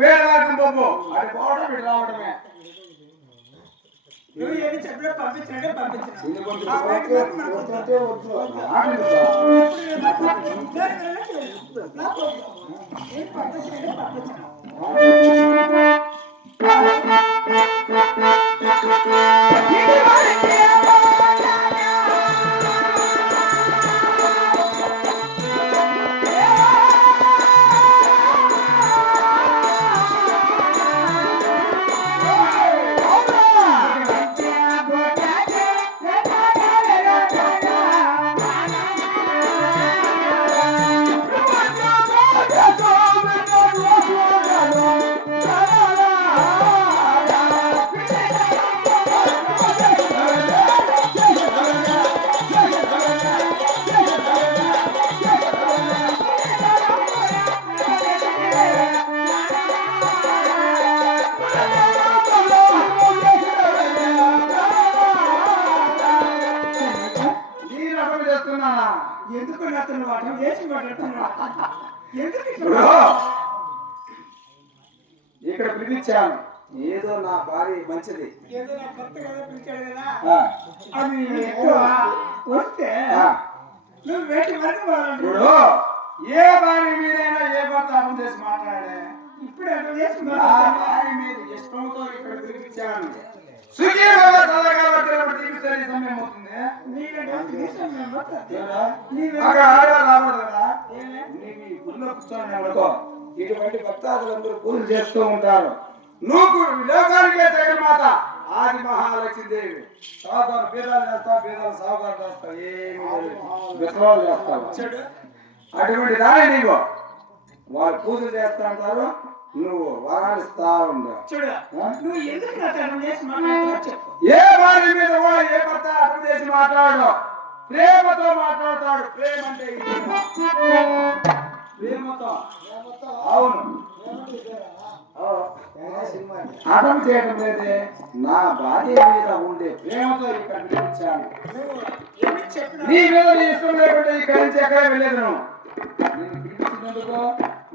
వేరే బాబు అది పోవడం ఇటు రావడమే. నువ్వు ఏమి చెప్పినా పంపించినట్టే పంపించిన ఎందుకు అతను వాటం చేసి ఇక్కడ పిలిపించాను ఏదో నా భార్య మంచిది ఏదో నా భర్త కదా పిలిచాడు కదా అది ఎక్కువ వస్తే నువ్వు వేటి వరకు ఏ భార్య మీదైనా ఏ భర్త అర్థం చేసి మాట్లాడే ఇప్పుడు అర్థం చేసి భార్య మీద ఇష్టంతో ఇక్కడ పిలిపించాను సుఖీ జీవితానికి సమయం అవుతుంది అక్కడ ఆడవాళ్ళు రావడం కదా నీకు ఈ గుళ్ళో కూర్చొని అనుకో ఇటువంటి భక్తాదులందరూ పూజలు చేస్తూ ఉంటారు. నువ్వు లోకానికే తగిన మాత ఆది మహాలక్ష్మీదేవి సాధారణ బీదాలు చేస్తావు బీదాలు సాగుగారు చేస్తావు ఏమి విత్తనాలు చేస్తావు అటువంటి దాని నీవు వాళ్ళు పూజలు చేస్తా ఉంటారు నువ్వు వరాలిస్తా ఉండవు. ఏ వారి మీద కూడా ఏ భర్త అర్థం చేసి మాట్లాడు ప్రేమతో మాట్లాడతాడు. ప్రేమ అంటే ప్రేమతో అవును అర్థం చేయడం లేదే నా భార్య మీద ఉండే ప్రేమతో ఇక్కడ పిలిపించాను. నీ మీద నీ ఇష్టం లేకుండా ఇక్కడి నుంచి ఎక్కడ వెళ్ళలేదు నువ్వు నేను పిలిపించినందుకు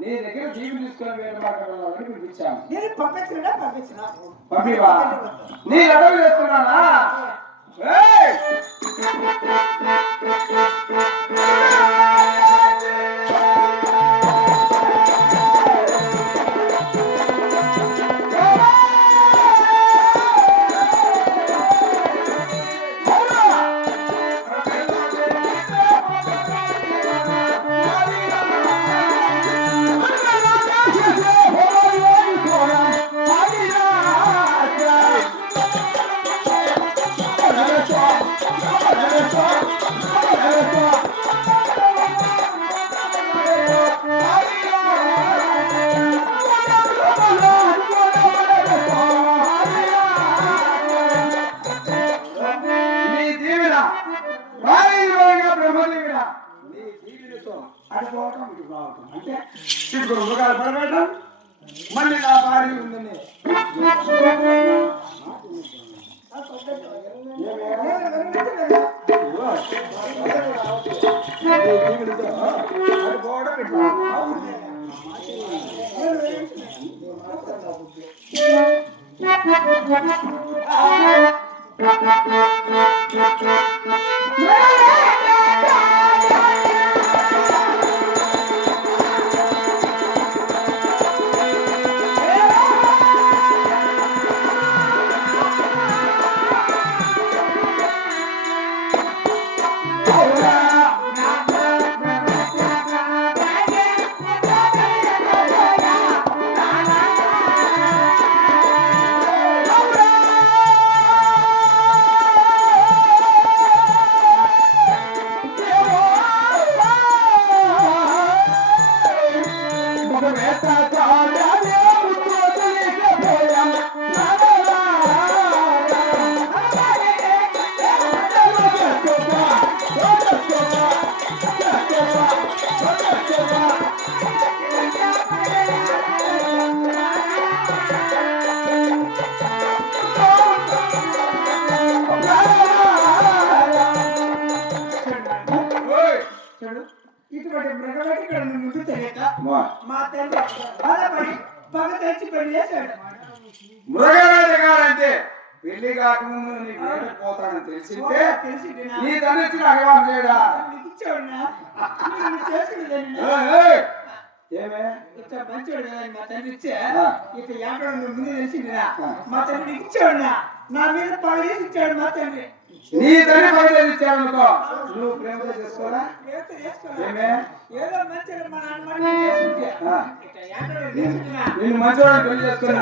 నీ దగ్గర జీవి తీసుకుని వేరే మాట్లాడాలని పిలిపించాను. పంపివా నీ అడవి చేస్తున్నానా అంటే ఇప్పుడు మృగాలు పడబెట్టడం మళ్ళీ నా భార్య ఉందని ఇటువంటి మృగవాటి ఇక్కడ ముందు తెలియక మా తండ్రి బాధపడి మంచి పని చేశాడు. మృగరాజు గారంటే పెళ్లి కాకముందు నీ వేటకు పోతానని తెలిసింటే నీ తండ్రి ఇచ్చిన అగవాం చేయడా నీకు ఇచ్చాడునా? నేను చేసుకునేదాన్ని. ఏమే ఇట్లా మంచోడు కదా మా తండ్రి ఇచ్చే ఇట్లా ఏడాది ముందు తెలిసిందిరా మా తండ్రి నీకు ఇచ్చాడునా? నా మీద పగలేసి ఇచ్చాడు మా తండ్రి. నీ తండ్రి పగలేసి ఇచ్చాడు అనుకో, నువ్వు ప్రేమతో చేసుకోరా? ఏమే ఏదో మంచిగా మా నాన్న చేసుకుంటే ఇట్లా ఏడాది తీసుకున్నా నేను మంచివాడిని పెళ్లి చేసుకుని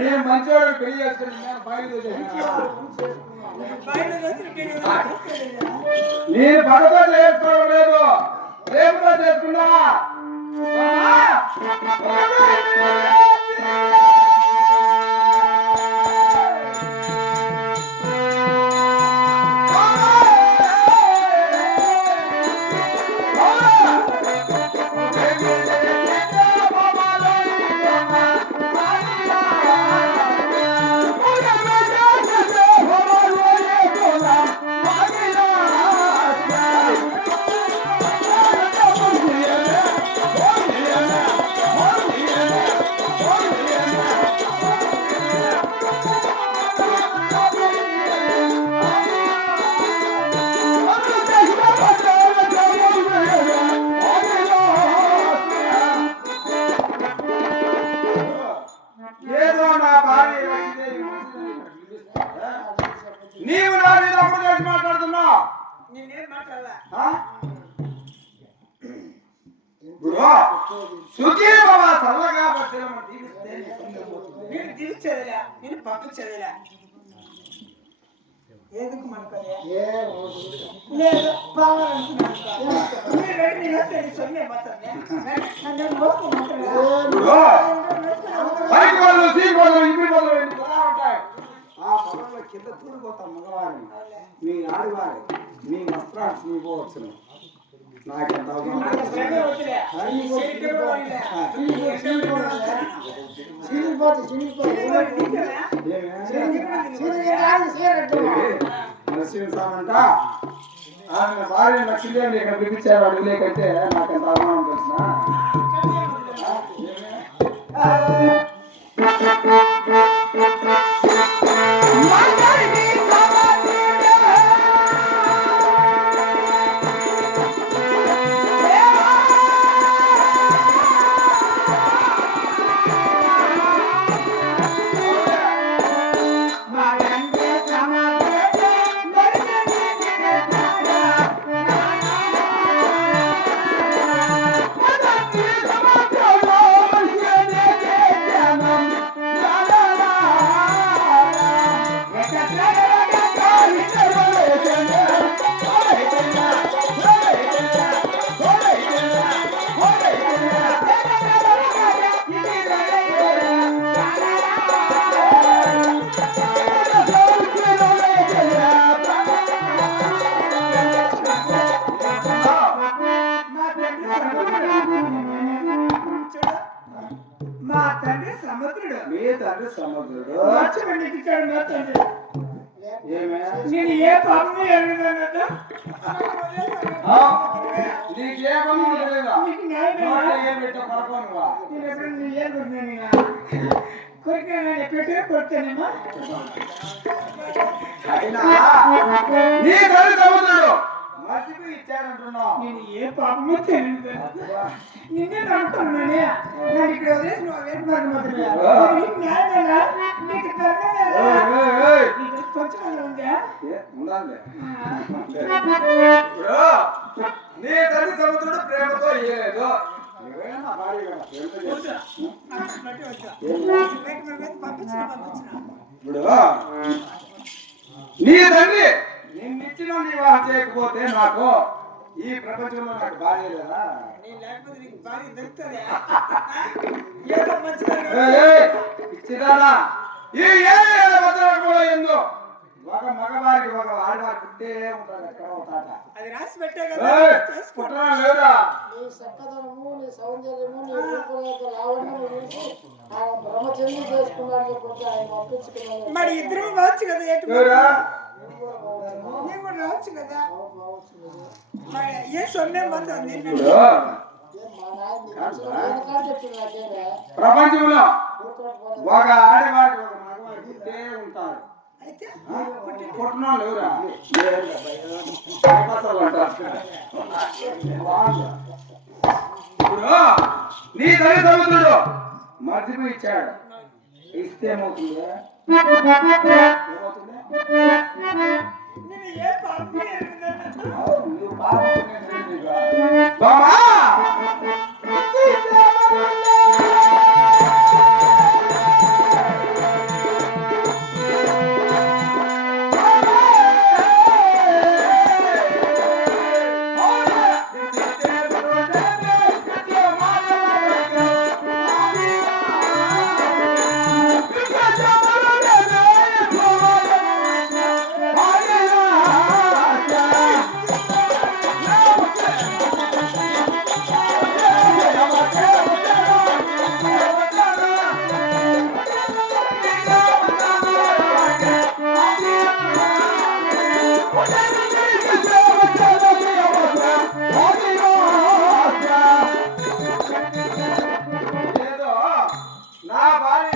నేను మంచివాడిని పెళ్లి చేసుకుని నేను భర్తతో చేసుకోవడం లేదు, ప్రేమతో చేసుకున్నా. నీవు నా మీద అప్పుడు చేసి మాట్లాడుతున్నావు. సుఖీ బాబా చల్లగా నేను తీర్చేదిలే, నేను పక్కకు చదివా. ఎందుకు మనకలే లేదు కింద తూడిపోతాం మగవారిని, మీ ఆడవారి మీ వస్త్రాలు తీసుకోవచ్చు. నాకెంత నరసింహంట ఆమె భార్య లక్ష్మీదేవి ఇక్కడ పిలిపించారు అడుగులేకంటే నాకెంత అవమానం తెలిసిన. మా తండ్రి సముద్రుడు. మీ తండ్రి సముద్రుడు నేను ఏ పాపము ఎరుగుదన్నదా? నీకు ఏ పని లేదా? నీకు న్యాయం ఏం పెట్టా పడుకోనువా? నేను ఎప్పుడు నీ ఏం కొట్టినా కొరికినా పెట్టే కొడితేనేమో అయినా నీ తండ్రి సముద్రుడు మర్చిపోయి ఇచ్చాడంటున్నావు. నేను ఏ పాపము తెలియదు, నిన్నే నమ్ముతున్నానే. నేను ఇక్కడ వదిలేసి నువ్వు వేరు మాట్లాడుతున్నా. నీకు న్యాయమేనా? నీకు ధర్మమేనా? నీకు కొంచెం ఉందా? ఉండాలి. నీ తండ్రి సముద్రుడు ప్రేమతో ఇయ్యలేదు. ఇప్పుడు నీ తండ్రి నిన్నిచ్చిన వివాహం చేయకపోతే నాకు ఈ ప్రపంచంలో నాకు భార్య లేదా? ఇచ్చిదానా ఈ ఎందు ఒక మగవారికి ఒక ఆడవారి పుట్టే ఉంటాడు. ఎక్కడ అవుతాట అది రాసి పెట్టే కదా. లేదా నీ చక్కదనము, నీ సౌందర్యము, నీ రూపరేఖ లావణ్యము చూసి ఆయన బ్రహ్మచర్యం చేసుకున్నాడు చెప్పి ఆయన పంపించుకున్నాడు. మరి ఇద్దరు రావచ్చు కదా, నేను కూడా రావచ్చు కదా. ఏ సొన్నే మాత్రం మా నాయన వెనకాల చెప్పింది నాకేమే ప్రపంచంలో గుర్తుపెట్టుకోవాలి. ఒక ఆడవాడికి ఒక మగవాడికి ఇద్దరే ఉంటారు. అయితే పుట్టినోళ్ళు ఎవరా? పైపసలు అంటారు. ఇప్పుడు నీ తల్లిదండ్రులు మర్చిపోయి ఇచ్చాడు. ఇస్తే ఏమవుతుంది? ఏమవుతుంది? నేను ఏ పాపం చేయలేదు. అవును, నువ్వు పాపం పుణ్యం చేయలేదు. బాబా! ఏదో నా భార్య